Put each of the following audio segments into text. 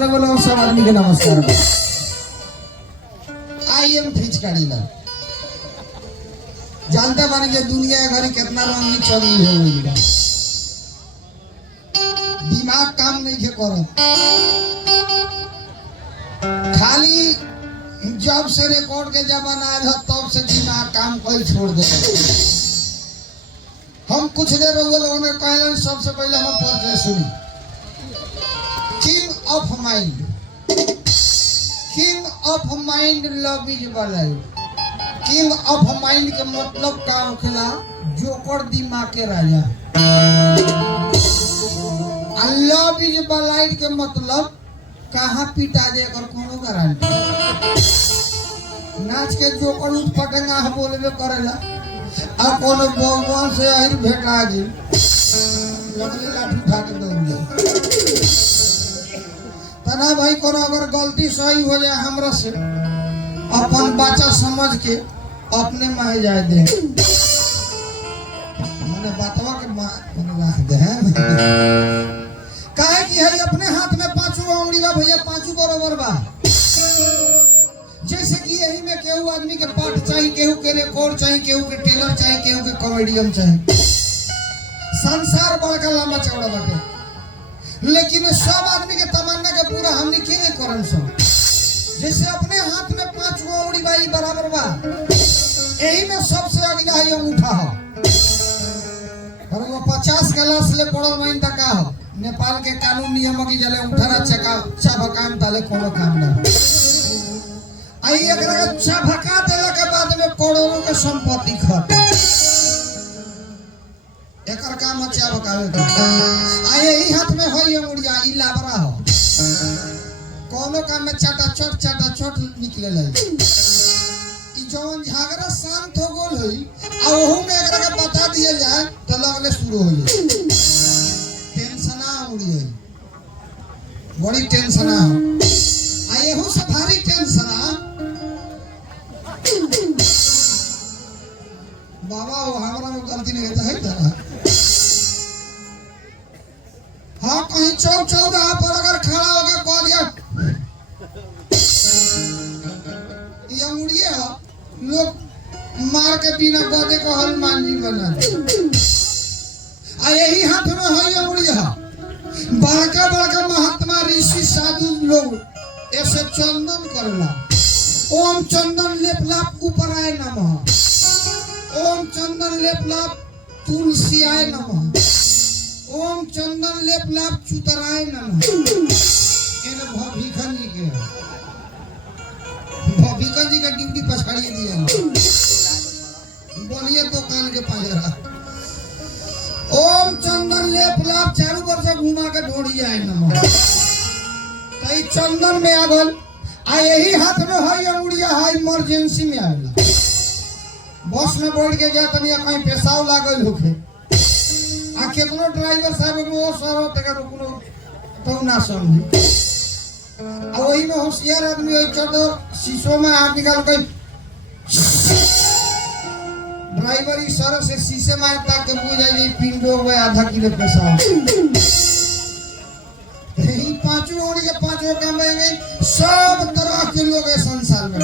सुने बोलो सब आदमी के नमस्कार। आई एम फिचकारी ला जानते बानी जे दुनिया घरी कितना रंगी चंगी हो गई बा। दिमाग काम नहीं के करत, खाली जब से रिकॉर्ड के जमाना आयल हो तब से दिमाग काम कोई छोड़ दे। हम कुछ देर हो गए उन्हें कहले सबसे पहले हम परिचय सुनी। King of mind, king of mind love is life. King of mind के मतलब का होखेला? जोकर दिमाग के राजा। लव इज लाइफ के मतलब कहाँ पिटा जाए कर कोनो गारंटी। नाच के जोकर उठ पटंगा हम बोलबे करेला आ कोनो भगवान से आहिर भेटा गेल लगले लाठी उठा के दौड़ गए। तना भाई कोनो अगर गलती सही हो जाए हमरा से अपन बच्चा समझ के अपने माहे जाए दे, मैंने बातवा के माने रख दे हैं। काहे कि है अपने हाथ में पांचों उंगली बा भैया, पांचों बराबर बा। जैसे कि यही में केहू आदमी के पाठ चाहिए, केहू के रिकॉर्ड चाहिए, केहू के टेलर चाहिए, केहू के कॉमेडियन चाहिए। संसार बड़का लंबा चौड़ा बाटे, लेकिन सब आदमी के तमन्ना के पूरा हमने के नहीं करन सब। जैसे अपने हाथ में पांच गो उंगली बाई बराबर बा, यही में सबसे अगला है अंगूठा हो। और वो 50 क्लास ले पढ़ल महीन तक का हो। नेपाल के कानून नियम की जले उठाना चबकाम ताले कोनो काम ना। आई एकरा के चबका देला के बाद में करोड़ों के संपत्ति खत्म। एकर काम है चबकावे के। आई यही हाथ में होई अंगुड़िया ई लाबरा हो। कोनो काम में चाटा चोट निकले लई। ई जवन झगड़ा शांत हो गोल होई आ ओहू में एकरा के बता दिए जाए तो लगले शुरू हो जाए। टेंशना उड़ी है, बड़ी टेंशना हो। आ एहू से भारी टेंशना बाबा वो हमरा में गलती नहीं कहता है जरा। हाँ कहीं चौक चौराहा पर अगर खड़ा होकर कह दिया ये अंगुड़िया लोग मार के बिना गदे को हनुमान जी बना दे। आ यही हाथ में है अंगुड़िया। बड़का बड़का महात्मा ऋषि साधु लोग ऐसे चंदन करला। ओम चंदन लेप लाप ऊपर आए नमः। ओम चंदन लेप लाप तुलसी आए नमः। ओम चंदन लेप लाप चुतराय नमः। इन भीखन जी के भीखन जी का ड्यूटी पछाड़िए दिए बोलिए तो कान के पाजरा। ओम चंदन लेप लाप चारों पर से घुमा के ढोड़ी जाए नमः। कई चंदन में आगल आ यही हाथ में है अंगुड़िया है। इमरजेंसी में आवेला बस में बैठ के जा तनिया कहीं पेशाब लागल होखे आ केतनो ड्राइवर साहब को सरो तक रुकनो तो ना समझी। आ वही में होशियार आदमी है चढ़ो शीशो में हाथ निकाल के ड्राइवर इशारा से शीशे में ताक के बुझ जाए पिंडो में आधा किलो पेशाब। यही पांचों उंगली के पांचों काम में सब तरह के लोग है संसार में।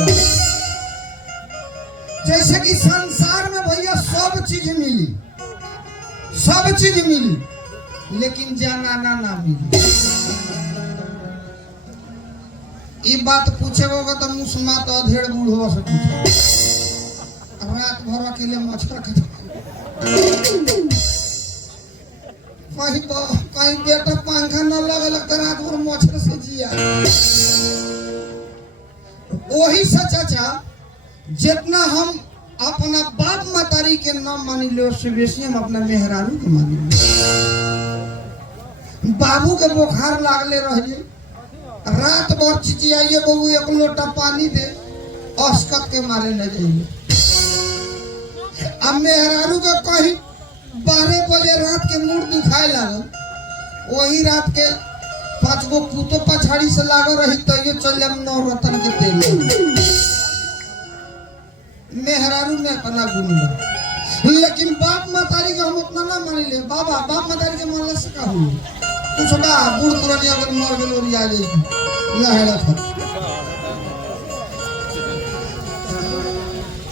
जैसे कि संसार में भैया सब चीज मिली, सब चीज मिली, लेकिन जाना ना मिली। ये बात पूछे होगा तो मुसलमान तो अधेड़ बूढ़ हो सकते। रात भर अकेले मच्छर कहीं बेटा पंखा न लगे लगता रात भर मच्छर से जिया। वही से चाचा जितना हम अपना बाप मतारी के नाम मानी ले उससे बेसी हम अपना मेहरारू के मानी ले। बाबू के बुखार लागले रहिए रात भर चिचियाइए बबू एक लोटा पानी दे अस्कत के मारे न जाइए। अब मेहरारू के कहीं 12 बजे रात के मुंह दुखाए लागल, वही रात के 5 गो कुतो पछाड़ी से लागल रही तो ये चल जाम नवरत्न के तेल। मेहरारू में अपना गुण, लेकिन बाप मतारी के हम उतना ना मान ले। बाबा बाप मतारी के मानले से का हुई कुछ बा बूढ़ पुरानी अगर मर गेल ओरिया जाई लहरा था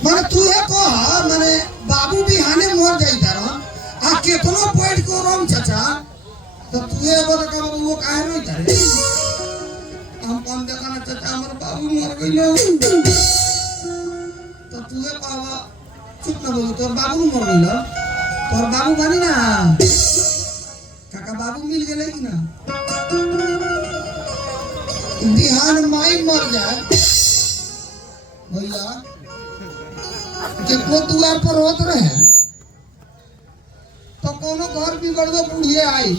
माने तू है को माने बाबू भी हाने मोर जाई तारा आ केतनो पॉइंट को रोम चाचा तो तू है बोल का वो काहे रोई तारे हम कौन देखा ना चाचा हमर बाबू मर गइलो तो तू है बाबा चुप ना बोल तोर बाबू मर गइलो तोर बाबू बानी ना काका बाबू मिल गेले कि ना बिहान माई मर जाए भैया जितने द्वार पर होत रहे तो कोनो घर बिगड़ो बुढ़िए आई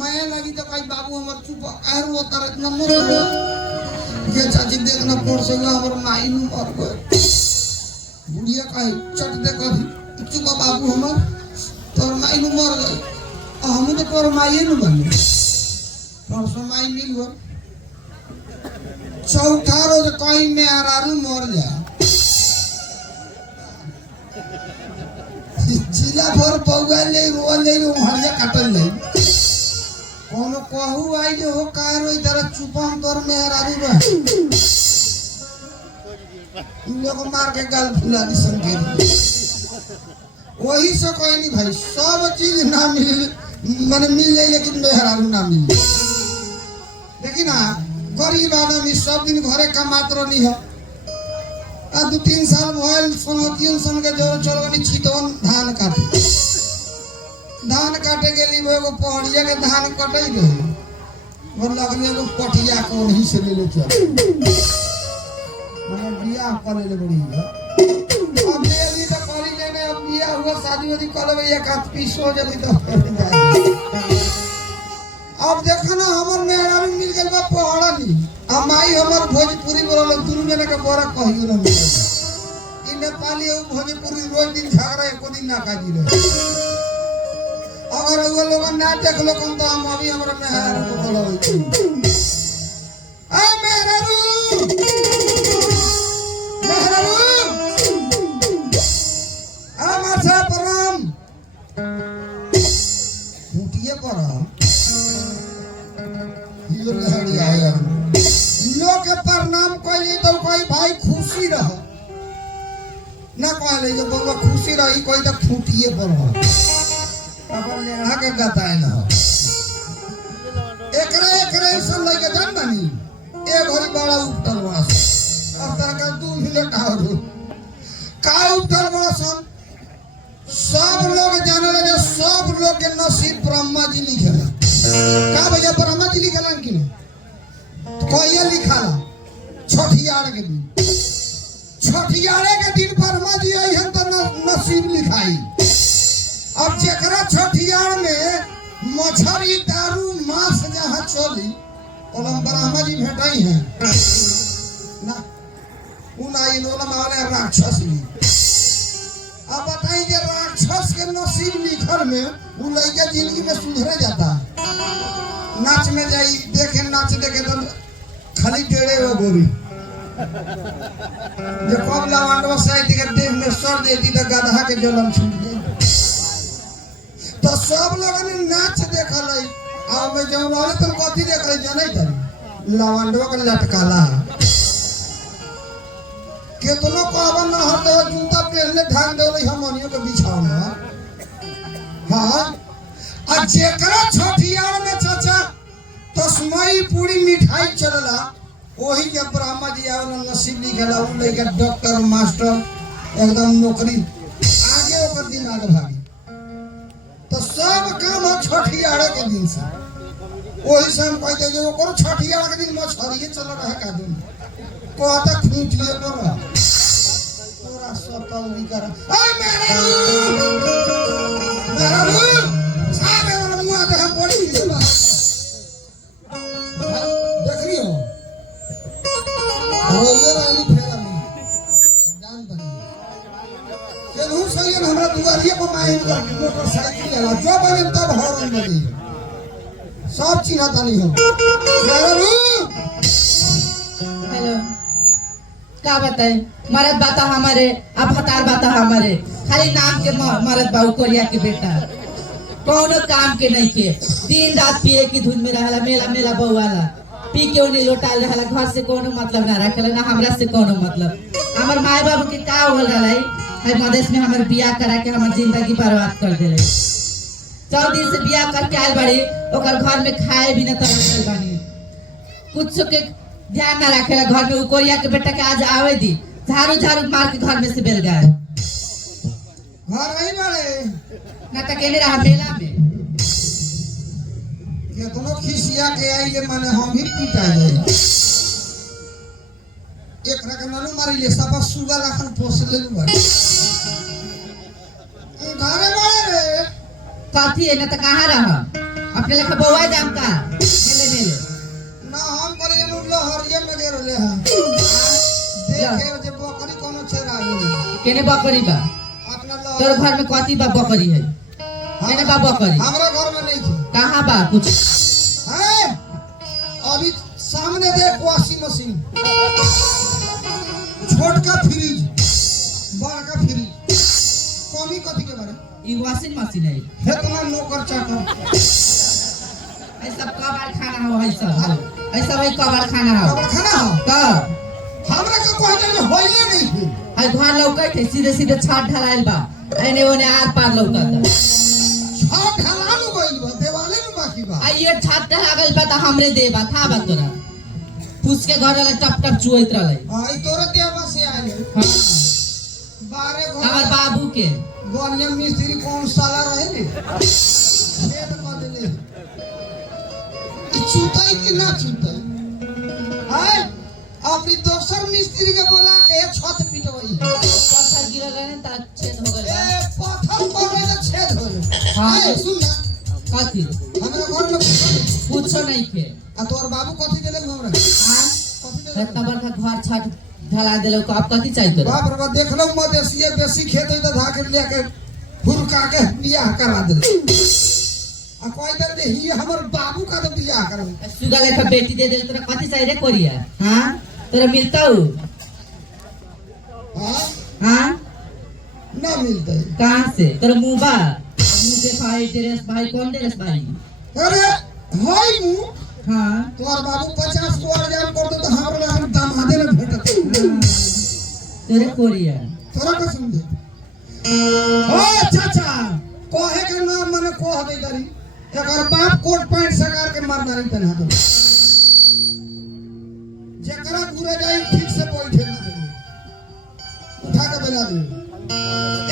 मैं लगी तो कहीं बाबू हमर चुप आर वो तर इतना मर गयो ये चाची देखना पोर से हमर माई नु मर गए बुढ़िया कहीं चट दे कर चुप बाबू हमर तोर माई नु मर गए हम तो तोर माई नु बन तोर समय मिल गो चौथा रोज कहीं में आरारू मर जाए जिला भर पौगा ले रोल ले हरिया काटल ले कोनो कहू आई जो हो काहे रोई तरह चुपम तोर में हरारी बा लोग मार के गाल फुला दी संगे वही से कोई नहीं भाई सब चीज ना मिल माने मिल जाए लेकिन मेहरारू ना मिल देखी ना गरीब आदमी सब दिन घरे कमात नहीं है आ 2-3 साल भइल सोनतियन सन के जोर चलगनी छिटवन धान काटे गेली एगो पहड़िया के धान कटै रहे वो लगले एगो पटिया को नहीं से ले चल माने बियाह करे ले बड़ी अब ये तो करी लेने अब बियाह हुआ शादी वादी कर ले एक हाथ पीस हो जल्दी तो अब देखो ना हमर मेहरारू मिल गेल बा पहड़नी आ माई हमर भोजपुरी बोलल दुनु जने के बोरा कहियो ना मिल इ नेपाली और भोजपुरी रोज दिन झगड़ा एको दिन ना काजी रहे अगर वो लोग ना देख लो कौन तो हम अभी हमरा मेहरारू को बोलबै आ मेहरारू आ माथा प्रणाम फूटिए पर हियो लहड़ी आया लोग के प्रणाम कइली तो कोई भाई खुशी रह ना कहले जो बाबा खुशी रही कोई तो फूटिए पर अपन लेढ़ा के गताए ना एकरे सब लगे जान बानी ए घड़ी बड़ा उपटल बड़ा अब तक 2 मिनट और का उपटल बड़ा सब लोग जाने लगे सब लोग के नसीब ब्रह्मा जी लिखेला का भैया ब्रह्मा जी लिखेला कि नहीं कोई लिखा छठियार के दिन छठियारे के दिन ब्रह्मा जी आई हम तो नसीब लिखाई अब जेकरा छठियार में मछली दारू मांस जहाँ चली ओलम ब्रह्मा जी भेटाई हैं ना उनाई ओलम वाले राक्षस भी अब बताइए कि राक्षस के नसीब लिखल में वो लड़का जिंदगी में सुधरे जाता नाच में जाई देखे नाच देखे तो खाली टेढ़े हो गोरी जो कब लवांडवा साइड के देह में सर देती तो गधा के जलम छूट जाए तो सब लोगों ने नाच देखा लाई अब मैं जब वाले तुम कथी देख रहे जाने तरी लवांडवा का लटकाला कितनों को अब ना हटे जूता पहनले ढांग दे रही हमनियों के बिछावना हाँ आ जेकरा छठियार में चाचा तस्मई पूरी मिठाई चलला वही जब ब्रह्मा जी आवल नसीब लिखला उ लइका डॉक्टर मास्टर एकदम नौकरी आगे ओकर दिमाग भागी तो सब काम हो छठियार के दिन से वही से हम कहते जो ओकर छठियार के दिन मछरिए चल रहा का दिन को आता खूंटिए पर तोरा सब तौरी कर ए मेरा साबे वाला मुंह आते हम बड़ी चला देख रही हो रोवे वाली फेरा में जान बनी केनहु सही हमरा दुआरिए पर माइन कर मोटरसाइकिल लगा जो बने तब हॉर्न बजी सब चिन्हा तानी हो मेरा हेलो का बताए मरद बाता हमारे अब हतार बाता हमारे खाली नाम के मरद बाबू कोरिया के बेटा कोनो काम के नहीं के दिन रात पिए की धुन में रहला मेला मेला बउवाला पी के उन्हें लोटाल रहला, घर से कोनो मतलब ना रखेला, ना हमरा से कोनो मतलब। हमार माई बाबू के का होल रहला है मदेश में हमार बियाह करा के हमार जिंदगी बर्बाद कर देले। 14 दिन से बियाह करके आयल बड़ी, ओकर घर में खाए भी ना तरल बानी, कुछ के ध्यान ना रखेला। घर में उकोरिया के बेटा के आज आवे दी, झाड़ू झाड़ू मार के घर में से बेल गए। घर आई बड़े ना तो केने रहा मेला में केतनो खिसिया के आई ले माने हम ही पीटा जाए। एकरा के नानू मारी ले सापा सुगा लाखन पोस ले लू बड़े घरे बड़े रे कथी है ना तो कहाँ रहा अपने लेखा बउआ जाम का मेले मेले ना हम करे मुल्ला हरिया में गेर ले हां देखे जे बकरी कोनो छेरा गेल केने बकरी बा अपना तोर घर में कथी बा बकरी है केने बा बकरी हमरा घर में नहीं थी कहाँ बा कुछ है अभी सामने देख वॉशिंग मशीन छोटका फ्रिज बड़का फ्रिज कमी कथी के बारे ई वॉशिंग मशीन है इतना नौकर चाकर ऐसा कबाड़ खाना हो ऐसा भाई कबाड़ खाना हो कबाड़ खाना हो का हमरा के कहते में होइले नहीं थे आई घर लौकत है सीधे सीधे छत ढलाइल बा एने ओने आर पार लौकत छत ढलालू गइल बा देवाले में बाकी बा आई ये छत ढला गइल बा त हमरे देबा था बा तोरा फूस के घर वाला टप टप चुइत रहले हां ई तोरे देवा से आइल हां बारे घर हमर बाबू के गोनिया मिस्त्री कौन साला रहे रे छेद कर देले ई चूताई कि ना चूताई हाय अपनी दोसर मिस्त्री के बोला के छत पिटवई पत्थर गिरल रहे त छेद हो गइल ए पत्थर पड़े त छेद हो गइल हां हाय सुन ना कथी हमरा घर में पूछो नहीं के आ तोर बाबू कथी देले हमरा हां कथी देले इतना बड़का घर छत ढला देलो को आप कथी चाहिए तोरा बाप रे बाप देख लो मदेशिए बेसी खेत है तो धाके लेके हुरका के बियाह करा दे आ कोई दर दे ही हमर बाबू का तो बियाह करा सुगा लेखा बेटी दे दे तोरा कथी चाहिए रे कोरिया हां तोरा मिलता हो हां हां ना मिलता है कहां से तोरा मुंह के भाई ड्रेस भाई कौन ड्रेस भाई अरे होई मु हां तोर बाबू 50 को अर्जन कर दो तो हमरा हम दामादे में भेटत तेरे कोरिया तोरा का समझे ओ चाचा कोहे के नाम मने कोह दे करी एकर बाप कोट पैंट सरकार के मार नारी पहना दो जेकरा घुरे जाई ठीक से बैठे ना दे उठा के बेला दे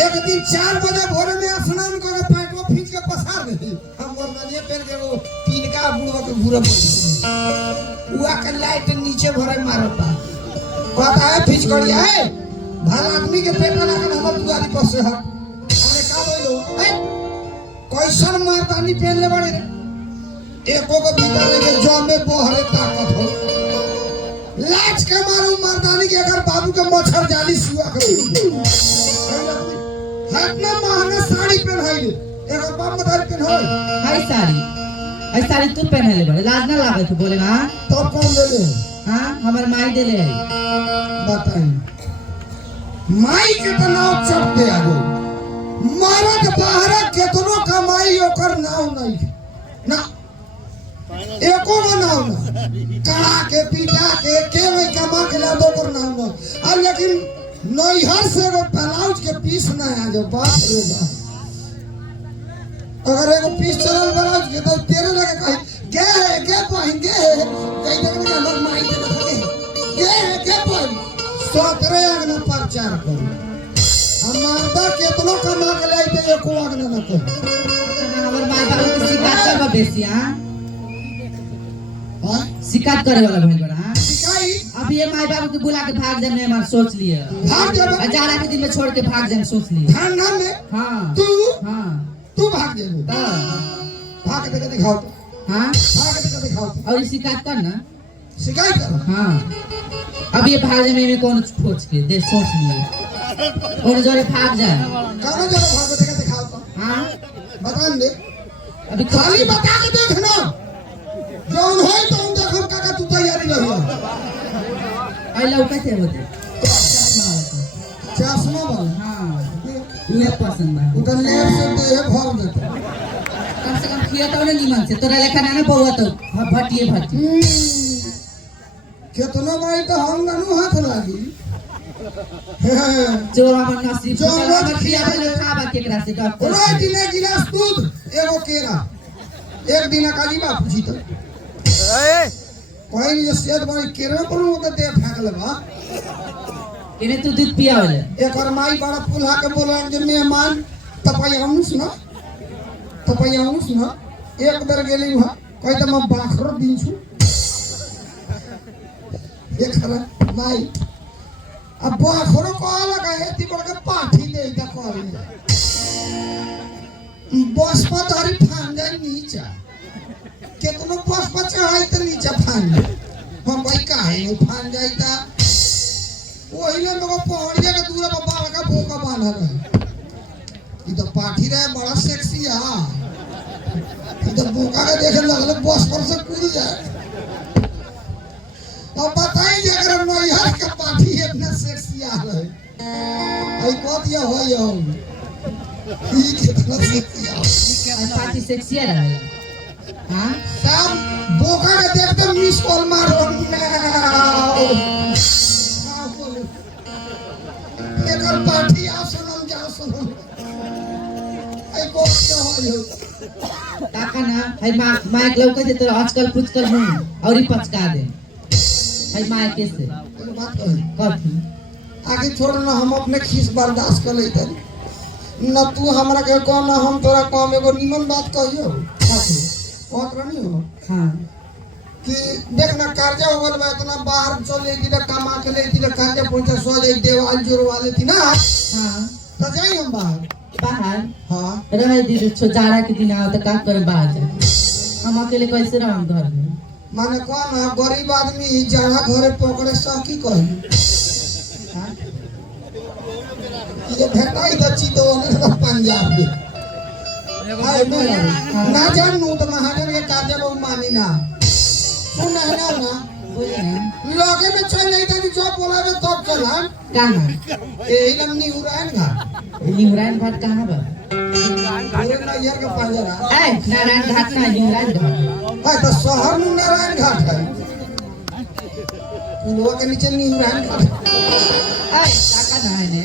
एक दिन 4 बजे भोर में स्नान करे पैंटो खींच के पसार दे हम मरनिए पेन के वो तीन का बुढ़वा के घुरे पड़ हुआ के लाइट नीचे भरे मारता कहता है फिच करिया है भला आदमी के पेट में लाकर हमर दुआरी पर से हट हमने का बोलो कैसन मर्दानी पहन ले बड़े एको को बिगाड़े के जॉब में बहरे ताकत हो लाज के मारू मर्दानी के अगर बाबू के मच्छर जाली सुआ कर हटना महंगा साड़ी पहनाई एकर बाप मदारी पहनाई हाय साड़ी तू पहने ले बड़े लाज ना लागे तू बोले हां तो कौन ले ले हां हमर माई दे ले बताई माई के तो नाव चढ़ दे आगे मरद बाहर केतनो कमाई ओकर नाव नहीं ना एको में नाव ना कड़ा के पीटा के में कमा के ला दो ओकर नाव ना अब लेकिन नैहर से एगो ब्लाउज के पीस ना आ जाओ बाप रे बाप अगर एगो पीस चलल ब्लाउज के तो तेरे लगे कहीं गे पहन गे कहीं तक ना हमर माई के ना गे पहन सोतरे अगना प्रचार करू हमारा केतनो कमा के लाई ते एको अगना न कर हमर माई बाबू के शिकायत करबा बेसी हां हां शिकायत करे वाला भइल बड़ा हां सिकाई अब ये माई बाबू के बुला के भाग जाने हमार सोच लिए भाग जाबे हजारा के दिन में छोड़ के भाग जाने सोच लिए ठंडा में हां तू भाग जाबे भाग के दिखाओ तो हां भाग के दिखाओ और ये शिकायत कर ना शिकायत कर हां अब ये भाग जाने में कौन खोज के दे सोच लिए और जोरे भाग जाए कहां जा भाग के दिखाओ तो हां बता दे अभी खाली बता के देखना जौन होई तो हम देखम काका तू तैयारी रही आई लौका थे होते चश्मा वाला हां ये पसंद है उधर लेर से दे भर देता कम से कम खिया तो नहीं मन से तोरा लेखा ना बहुआ तो भटिए भटी केतना बाई तो हम ननु हाथ लागी जो हमर नसीब जो फुटल, रोज हमर खिया बिया भेल खाबा केकरा से डॉक्टर रोज से। दिने गिलास दूध एगो केरा एक दिन काजी बा पूछी तो कोई नहीं सेहत बड़ी केरा पर वो दे फेंक लेबा इने तू दूध पिया वाले एक और माई बड़ा फुला के बोलन जे मेहमान तपैयाउस न तपैयाउस न एक बेर गेली वहां कहि त म बाखरो दिन छु एक खरा माई अब बाखरो को लगा है ती बड़ के पाठी दे द कोरी बस पर धरी फान जाए नीचा केतनो बस पर चढ़ाई त नीचा फान हम भाई काहे नहीं फान जाई ता ओहिले मगो पहाड़िया के दूर बाबा का भूखा बांधा रहे इधर पाठी रहे बड़ा सेक्सी है इधर भूखा के देखे लगले बस पर से कूद जाए अब बताई जे अगर नैहर के पाठी इतना सेक्सी आ रहे आई को दिया हो यो ई कितना सेक्सी आ पार्टी सेक्सी रहा हां सब भूखा के देखते मिस कॉल मारो एकर पाठी आ सुनम जा सुनम आई को क्या हो यो काका ना है माइक लौके दे तो आजकल कुछ कर मुंह और ही पचका दे है माइक कैसे बात कही कथी आगे छोड़ ना हम अपने खीस बर्दाश्त कर लेते न तू हमरा के को ना हम तोरा काम एगो निमन बात कहियो कथी कहत रहनी हो हां कि देख ना कर्जा हो गल बा इतना बाहर चले थी कमा के ले थी कर्जा पहुंचा सो जाई देवाल जोड़वा लेती ना हां तो जाई हम बाहर हां रह दी छो जाड़ा के दिन आओ तो का करे बाहर जा हम अकेले कैसे रहम घर में माने कौन है गरीब आदमी जहाँ घरे पकड़े सकी कही हां ये भेटाई दची तो ने पंजाब में हाय मेरा ना जानू तो महाजन के कर्जा बहु मानी ना सुन है ना बोले ना लगे में चल नहीं जानी जो बोलावे तब चला कहां ए लमनी उड़ान घाट लिमरान घाट कहां बा पूरे नैयर के पंजरा ए नारायण घाट ना लिमरान घाट हां तो शहर में नारायण घाट है पुलवा के नीचे नारायण घाट ए काका ना है ने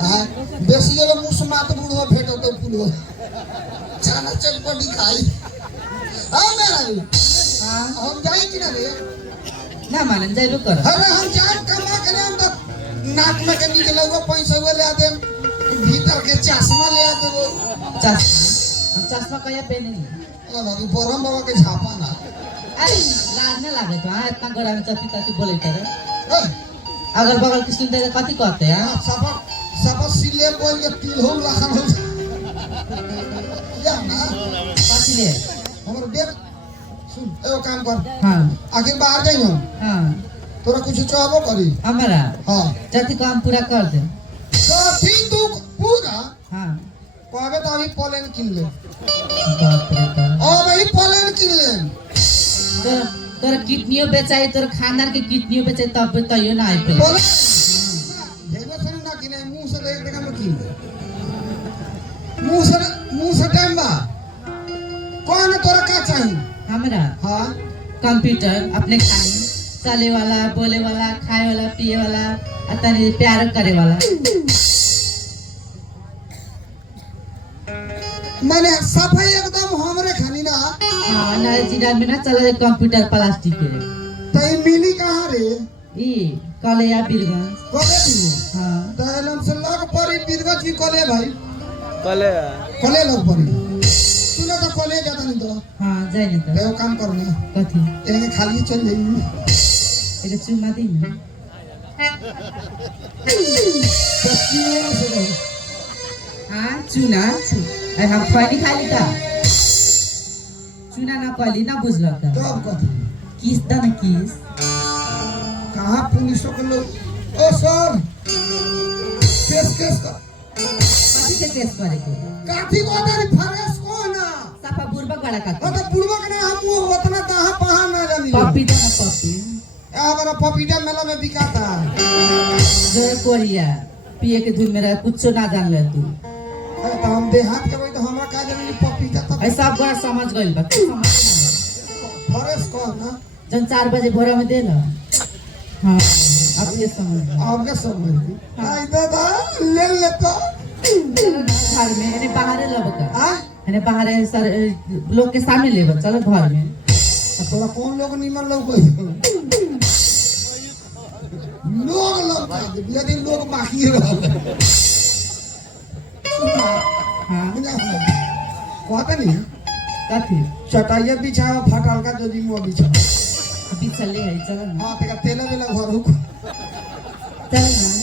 हां बेसी जगह मुसमात बुढ़वा भेटो तो पुलवा जाना चटपटी खाई हां मेरा हां हम जाई कि ना रे ना मानन जाइबो कर अरे हम जान कमा के नाम तो नाक में के निकले हुआ पैसा वो ले आते भीतर के चश्मा ले आते वो चश्मा कया पहने नहीं ना तू बरम बाबा के झापा ना अरे लाज ना लागे तो हां इतना गड़ा में चपी चपी बोले करे ए अगल बगल के सुनते के कथी कहते हैं सब सिले बोल के तिल हो लखन हो या ना कथी ले हमर देख सुन एगो काम कर हां आखिर बाहर जाई हम हां तोरा कुछ चाहबो करी हमारा हां जति काम पूरा कर दे काफी तू पूरा हां कहबे तो अभी पोलेन किन ले बाप रे बाप ओ भाई पोलेन किन ले तोर किडनियो बेचाई तोर खानदान के किडनियो बेचाई तब तइयो ना आई पे पोलेन देखो सर ना किने मुंह से एक जगह में किन ले मुंह से टाइम बा कौन तोरा का चाहिए हमरा हां कंप्यूटर अपने खाने चले वाला बोले वाला खाए वाला पिए वाला अतनी प्यार करे वाला माने सफाई एकदम हमरे खानी ना हां ना जिना में ना चला कंप्यूटर प्लास्टिक के तई मिली कहां रे ई कले या बीरगंज कले दी हां तैलम से लग पड़ी बीरगंज की कले भाई कले कले लग पड़ी तू ना तो कले जाता नहीं तो हां जाई न त देव काम करना कथी एने खाली चल जाई एके चुमा दी न पश्चिम से दो हां चुना आई हम खैनी खाली ता चुना ना कहली ना बुझल का तब कथी किस द न किस कहां पुलिसों के लोग ओ सर केस का कथी से टेस्ट करे के काठी को तेरी फरेस को ना साफा बुरबा गड़ा का ओ तो बुढ़वा के ना हम उतना कहां पहा ना जानी पप्पी द न पप्पी हमारा पपीता मेला में बिकाता जो कोरिया पिए के धुन मेरा कुछ ना जान ले तू अरे तो हम देहात के भाई तो हमरा का जानी पपीता तब ऐसा बड़ा समझ गइल बा तू समझ ना फरेस को ना जब 4 बजे भोरा में दे लो। हाँ अब ये समझ आपका समझ आई दादा ले लेता घर में यानी बाहर लब का हाँ यानी बाहर सर लोग के सामने लेब चलो घर में। थोड़ा कौन लोग निमन लोग लोग यदि लोग बाकी रह हाँ कहता नहीं कथी चटाइया बिछावा फटाल का जो दिन वो बिछा अभी चले है चलो ना हाँ तेला वेला घर चलो ना।